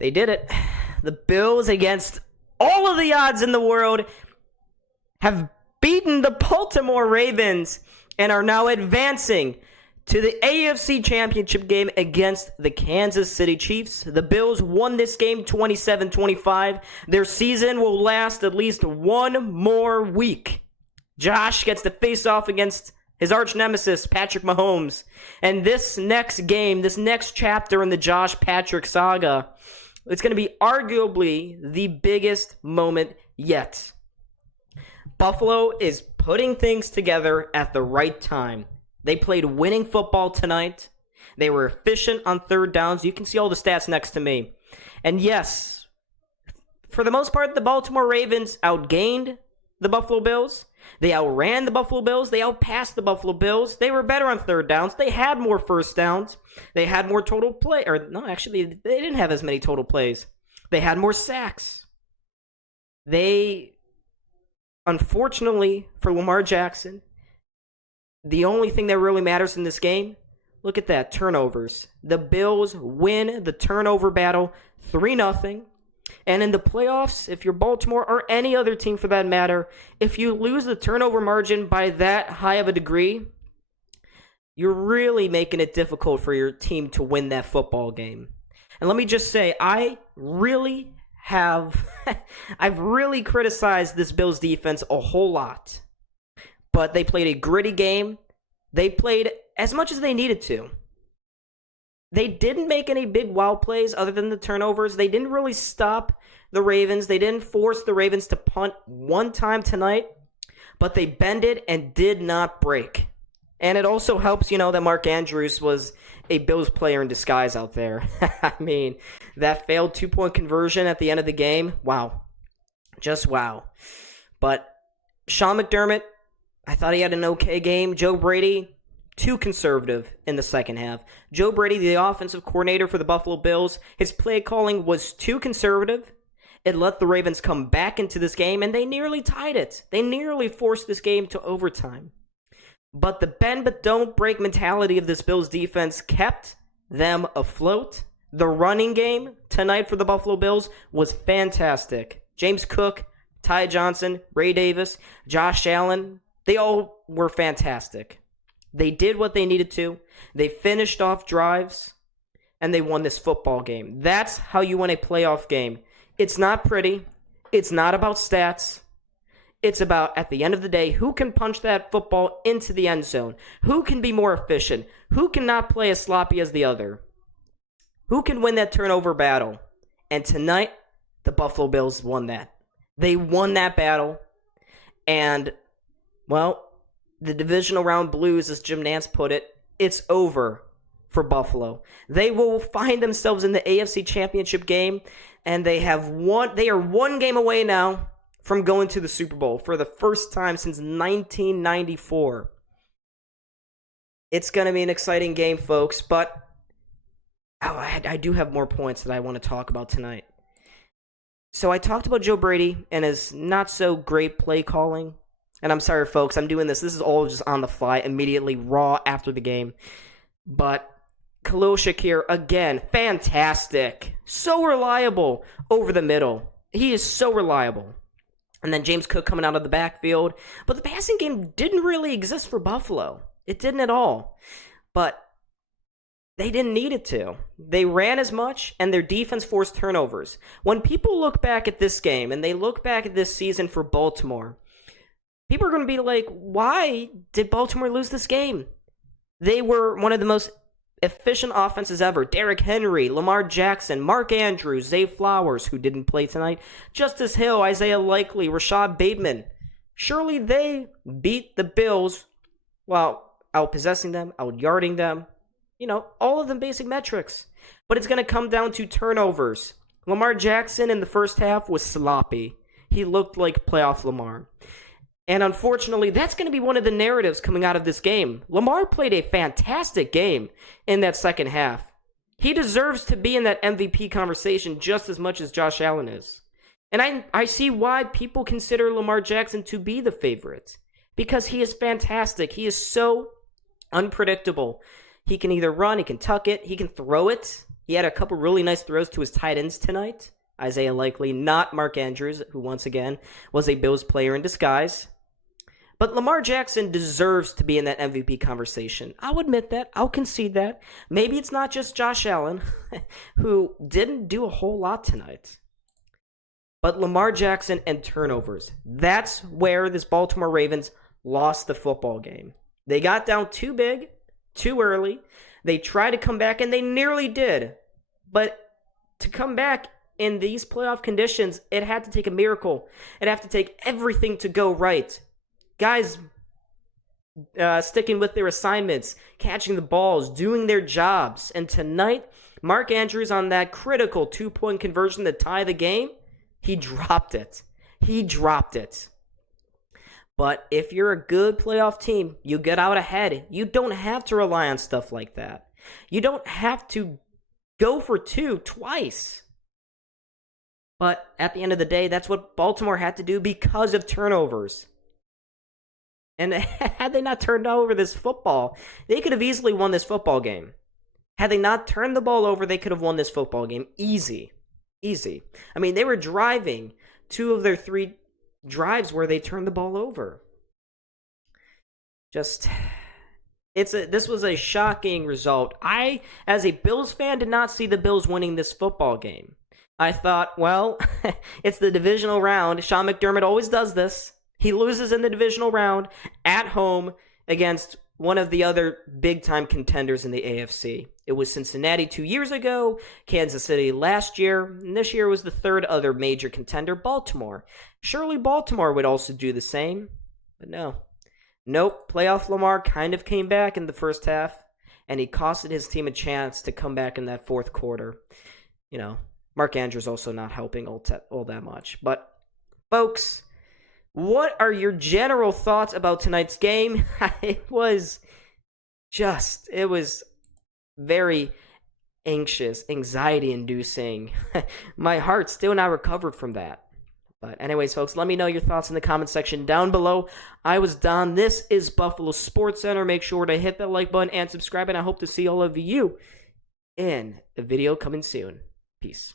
They did it. The Bills, against all of the odds in the world, have beaten the Baltimore Ravens and are now advancing to the AFC Championship game against the Kansas City Chiefs. The Bills won this game 27-25. Their season will last at least one more week. Josh gets to face off against his arch nemesis, Patrick Mahomes. And this next game, this next chapter in the Josh Patrick saga, it's going to be arguably the biggest moment yet. Buffalo is putting things together at the right time. They played winning football tonight. They were efficient on third downs. You can see all the stats next to me. And yes, for the most part, the Baltimore Ravens outgained the Buffalo Bills. They outran the Buffalo Bills. They outpassed the Buffalo Bills. They were better on third downs. They had more first downs. They had more total play. Or no, actually, they didn't have as many total plays. They had more sacks. They, unfortunately for Lamar Jackson, the only thing that really matters in this game, look at that, turnovers. The Bills win the turnover battle 3-0. And in the playoffs, if you're Baltimore or any other team for that matter, if you lose the turnover margin by that high of a degree, you're really making it difficult for your team to win that football game. And let me just say, I've really criticized this Bills defense a whole lot. But they played a gritty game. They played as much as they needed to. They didn't make any big wow plays other than the turnovers. They didn't really stop the Ravens. They didn't force the Ravens to punt one time tonight. But they bended and did not break. And it also helps, that Mark Andrews was a Bills player in disguise out there. I mean, that failed 2-point conversion at the end of the game. Wow. Just wow. But Sean McDermott, I thought he had an okay game. Joe Brady, too conservative in the second half. Joe Brady, the offensive coordinator for the Buffalo Bills, his play calling was too conservative. It let the Ravens come back into this game, and they nearly tied it. They nearly forced this game to overtime. But the bend but don't break mentality of this Bills defense kept them afloat. The running game tonight for the Buffalo Bills was fantastic. James Cook, Ty Johnson, Ray Davis, Josh Allen, they all were fantastic. They did what they needed to. They finished off drives, and they won this football game. That's how you win a playoff game. It's not pretty. It's not about stats. It's about, at the end of the day, who can punch that football into the end zone? Who can be more efficient? Who cannot play as sloppy as the other? Who can win that turnover battle? And tonight, the Buffalo Bills won that. They won that battle. And, well, the divisional round blues, as Jim Nantz put it, it's over for Buffalo. They will find themselves in the AFC Championship game, and they are one game away now from going to the Super Bowl for the first time since 1994. It's going to be an exciting game, folks, but I do have more points that I want to talk about tonight. So I talked about Joe Brady and his not-so-great play calling. And I'm sorry, folks, I'm doing this. This is all just on the fly, immediately, raw after the game. But Khalil Shakir, again, fantastic. So reliable over the middle. He is so reliable. And then James Cook coming out of the backfield. But the passing game didn't really exist for Buffalo. It didn't at all. But they didn't need it to. They ran as much, and their defense forced turnovers. When people look back at this game, and they look back at this season for Baltimore, people are going to be like, why did Baltimore lose this game? They were one of the most efficient offenses ever. Derrick Henry, Lamar Jackson, Mark Andrews, Zay Flowers, who didn't play tonight, Justice Hill, Isaiah Likely, Rashad Bateman. Surely they beat the Bills while out-possessing them, out-yarding them. All of them basic metrics. But it's going to come down to turnovers. Lamar Jackson in the first half was sloppy. He looked like playoff Lamar. And unfortunately, that's going to be one of the narratives coming out of this game. Lamar played a fantastic game in that second half. He deserves to be in that MVP conversation just as much as Josh Allen is. And I see why people consider Lamar Jackson to be the favorite. Because he is fantastic. He is so unpredictable. He can either run, he can tuck it, he can throw it. He had a couple really nice throws to his tight ends tonight. Isaiah Likely, not Mark Andrews, who once again was a Bills player in disguise. But Lamar Jackson deserves to be in that MVP conversation. I'll admit that. I'll concede that. Maybe it's not just Josh Allen, who didn't do a whole lot tonight. But Lamar Jackson and turnovers. That's where this Baltimore Ravens lost the football game. They got down too big, too early. They tried to come back, and they nearly did. But to come back in these playoff conditions, it had to take a miracle. It had to take everything to go right. Guys sticking with their assignments, catching the balls, doing their jobs. And tonight, Mark Andrews on that critical 2-point conversion to tie the game, he dropped it. He dropped it. But if you're a good playoff team, you get out ahead. You don't have to rely on stuff like that. You don't have to go for two twice. But at the end of the day, that's what Baltimore had to do because of turnovers. And had they not turned over this football, they could have easily won this football game. Had they not turned the ball over, they could have won this football game. Easy. Easy. I mean, they were driving 2 of their 3 drives where they turned the ball over. This was a shocking result. I, as a Bills fan, did not see the Bills winning this football game. I thought, well, it's the divisional round. Sean McDermott always does this. He loses in the divisional round at home against one of the other big-time contenders in the AFC. It was Cincinnati 2 years ago, Kansas City last year, and this year was the third other major contender, Baltimore. Surely Baltimore would also do the same, but no. Nope, playoff Lamar kind of came back in the first half, and he costed his team a chance to come back in that fourth quarter. You know, Mark Andrews also not helping all that much. But, folks, what are your general thoughts about tonight's game? It was very anxious, anxiety-inducing. My heart's still not recovered from that. But anyways, folks, let me know your thoughts in the comment section down below. I was Don. This is Buffalo SportsCenter. Make sure to hit that like button and subscribe, and I hope to see all of you in the video coming soon. Peace.